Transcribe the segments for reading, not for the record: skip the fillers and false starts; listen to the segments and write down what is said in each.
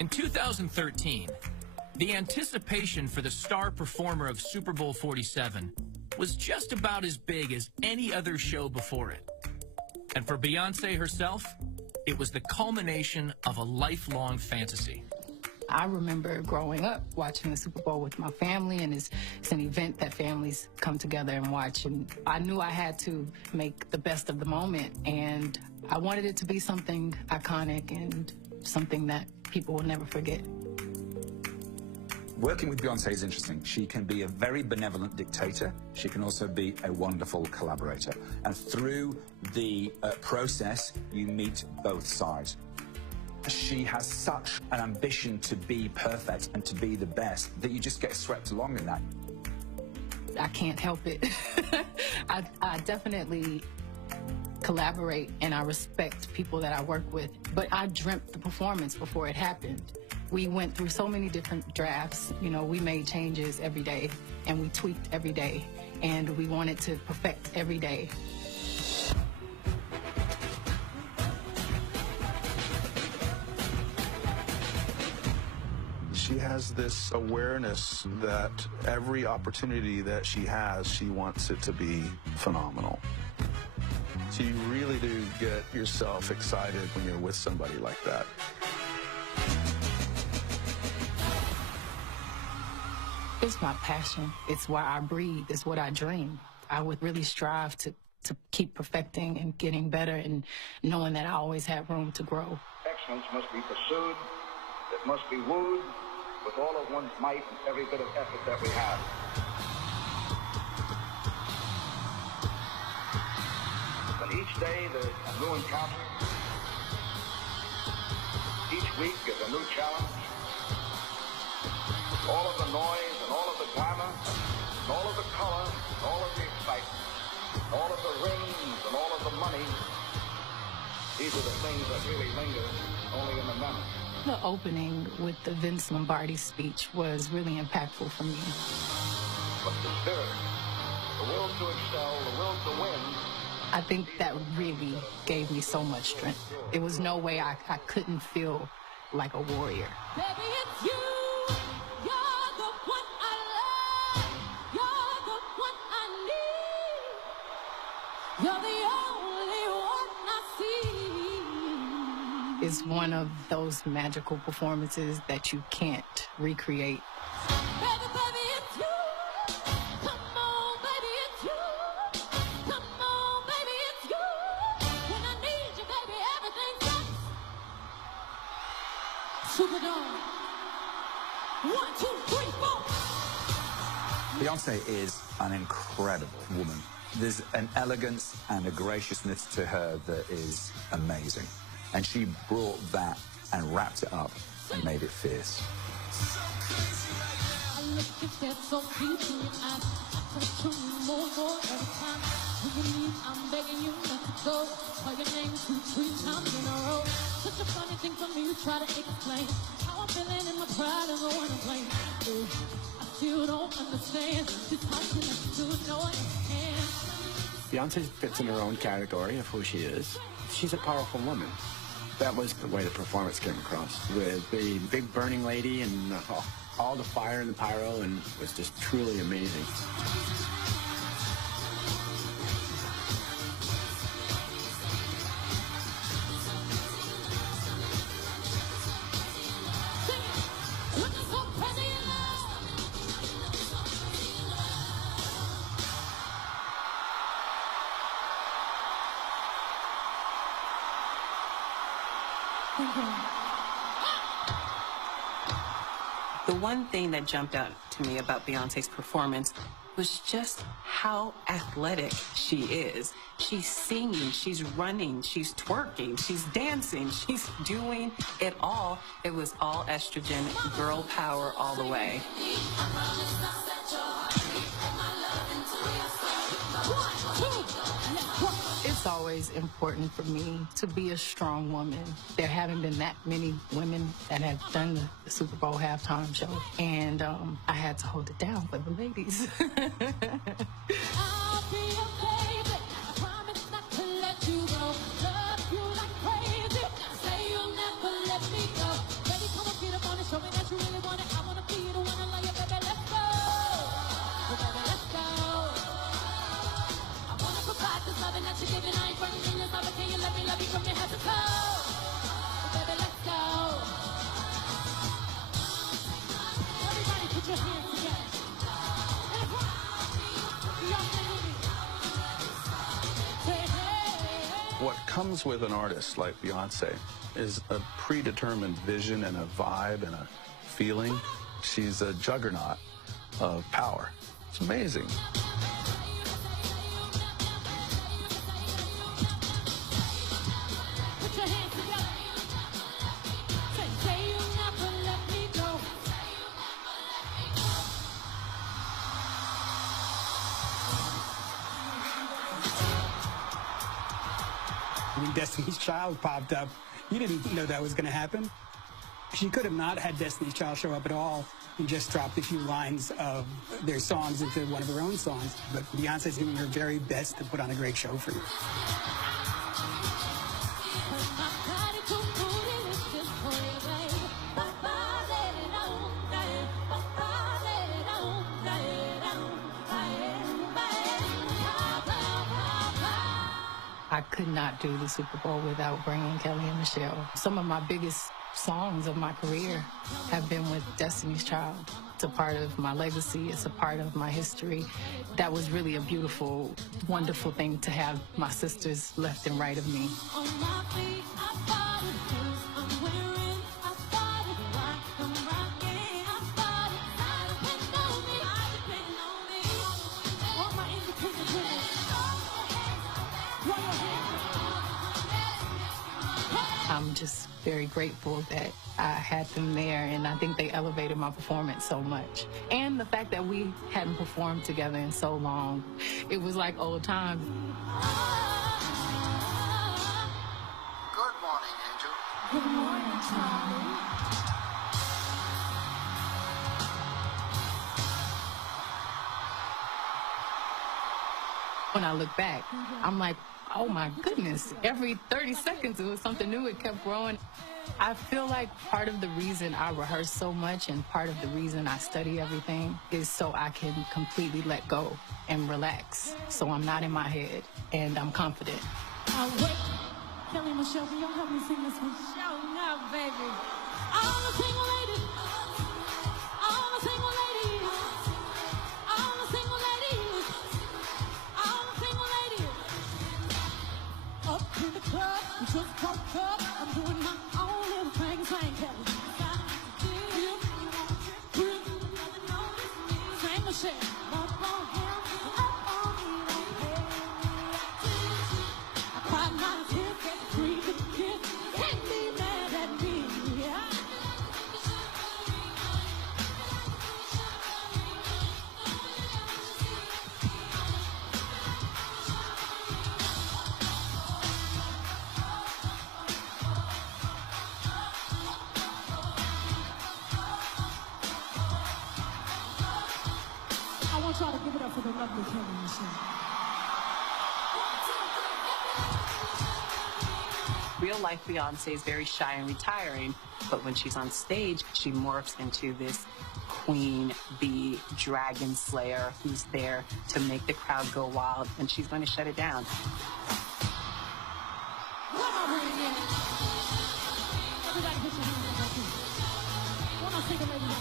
In 2013, the anticipation for the star performer of Super Bowl 47 was just about as big as any other show before it. And for Beyoncé herself, it was the culmination of a lifelong fantasy. I remember growing up watching the Super Bowl with my family, and it's an event that families come together and watch. And I knew I had to make the best of the moment, and I wanted it to be something iconic and something that people will never forget. Working with Beyoncé is interesting. She can be a very benevolent dictator. She can also be a wonderful collaborator. And through the process, you meet both sides. She has such an ambition to be perfect and to be the best that you just get swept along in that. I can't help it. I definitely collaborate and I respect people that I work with, but I dreamt the performance before it happened. We went through so many different drafts. You know, we made changes every day and we tweaked every day, and we wanted to perfect every day. She has this awareness that every opportunity that she has, she wants it to be phenomenal. So you really do get yourself excited when you're with somebody like that. It's my passion. It's why I breathe. It's what I dream. I would really strive to keep perfecting and getting better, and knowing that I always have room to grow. Excellence must be pursued. It must be wooed with all of one's might and every bit of effort that we have. And each day there's a new encounter. Each week is a new challenge. All of the noise and all of the glamour, and all of the color, and all of the excitement, and all of the rings and all of the money, these are the things that really linger only in the memory. The opening with the Vince Lombardi speech was really impactful for me. But the spirit, the will to excel, the will to win. I think that really gave me so much strength. There was no way I couldn't feel like a warrior. Baby, it's you. You're the one I love. You're the one I need. You're the only one I see. It's one of those magical performances that you can't recreate. Baby, baby, it's you. Come on, baby, it's you. Come on, baby, it's you. When I need you, baby, everything stops. Superdome. 1, 2, 3, 4. Beyoncé is an incredible woman. There's an elegance and a graciousness to her that is amazing. And she brought that and wrapped it up and made it fierce. I look at that so deep in your eyes. I touch you more and more every time. When you leave, I'm begging you not to go. Call your name 2, 3 times in a row. Such a funny thing for me to try to explain. How I'm feeling in my pride and I wanna blame. I still don't understand. Just how can I still know I can? Beyoncé fits in her own category of who she is. She's a powerful woman. That was the way the performance came across, with the big burning lady and all the fire and the pyro, and it was just truly amazing. The one thing that jumped out to me about Beyoncé's performance was just how athletic she is. She's singing, she's running, she's twerking, she's dancing, she's doing it all. It was all estrogen, girl power all the way. It's always important for me to be a strong woman. There haven't been that many women that have done the Super Bowl halftime show, and I had to hold it down for the ladies. I'll be your baby. I promise not to let you go. Love you like crazy. Say you'll never let me go. Baby, come on, get comes with an artist like Beyoncé is a predetermined vision and a vibe and a feeling. She's a juggernaut of power. It's amazing. Put your hands together. Say you'll never let me go. When Destiny's Child popped up, you didn't know that was going to happen. She could have not had Destiny's Child show up at all and just dropped a few lines of their songs into one of her own songs. But Beyonce's doing her very best to put on a great show for you. I could not do the Super Bowl without bringing Kelly and Michelle. Some of my biggest songs of my career have been with Destiny's Child. It's a part of my legacy. It's a part of my history. That was really a beautiful, wonderful thing to have my sisters left and right of me. On my feet, I bought it. I'm wearing, I bought it. Rock, I'm rocking, I bought it. I depend on me, I depend on me. All my independent women. Throw your hands up. I'm just very grateful that I had them there, and I think they elevated my performance so much. And the fact that we hadn't performed together in so long, it was like old times. Good morning, Angel. Good morning, Charlie. When I look back, I'm like, oh my goodness, every 30 seconds it was something new. It kept growing. I feel like part of the reason I rehearse so much and part of the reason I study everything is so I can completely let go and relax. So I'm not in my head and I'm confident. Wait. Kelly and Michelle, can y'all help me sing this one? Show up, baby. All the single ladies. All the single ladies. All the single ladies. All the single ladies. Up in the club, we just woke up. I'm doing my own little thing, saying Kelly. Sing Michelle. Up on him, up on me, don't care. I cried my tears, get free to kiss. Can't be mad at me. I want y'all to give it up for the lovely Kelly and Michelle. Real life Beyoncé is very shy and retiring, but when she's on stage, she morphs into this queen bee dragon slayer who's there to make the crowd go wild, and she's going to shut it down. Come on, bring it in. Everybody put your hands up like this. One more single lady.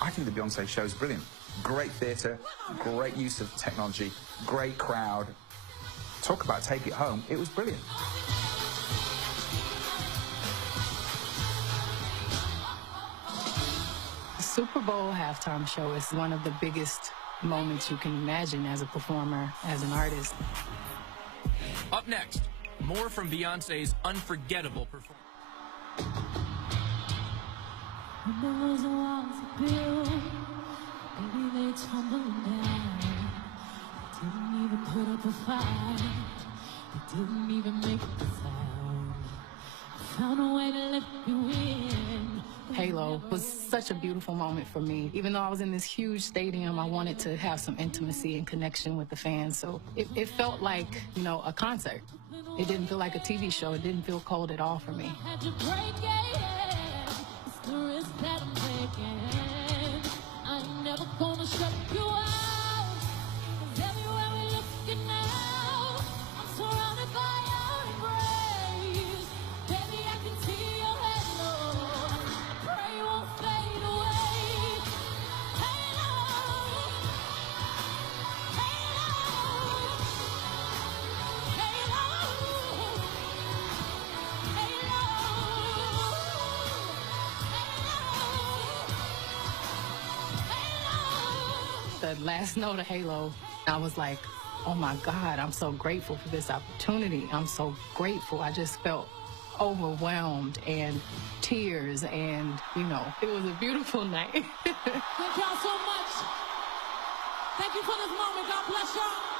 I think the Beyoncé show is brilliant. Great theatre, great use of technology, great crowd. Talk about take it home. It was brilliant. The Super Bowl halftime show is one of the biggest moments you can imagine as a performer, as an artist. Up next, more from Beyoncé's unforgettable performance. When those walls are built, maybe they tumbling down. They didn't even put up a fight. They didn't even make a sound. I found a way to let you in. Halo was such a beautiful moment for me. Even though I was in this huge stadium, I wanted to have some intimacy and connection with the fans. So it felt like, you know, a concert. It didn't feel like a TV show. It didn't feel cold at all for me. Had to break it. It's the risk that I'm taking. I ain't never gonna shut you out. 'Cause everywhere we look now, I'm surrounded by your embrace. Baby, I can see your halo. I pray you won't fade away. Halo, halo, halo. the last note of Halo, I was like, oh my God, I'm so grateful for this opportunity. I'm so grateful. I just felt overwhelmed and tears, and it was a beautiful night. Thank y'all so much. Thank you for this moment. God bless y'all.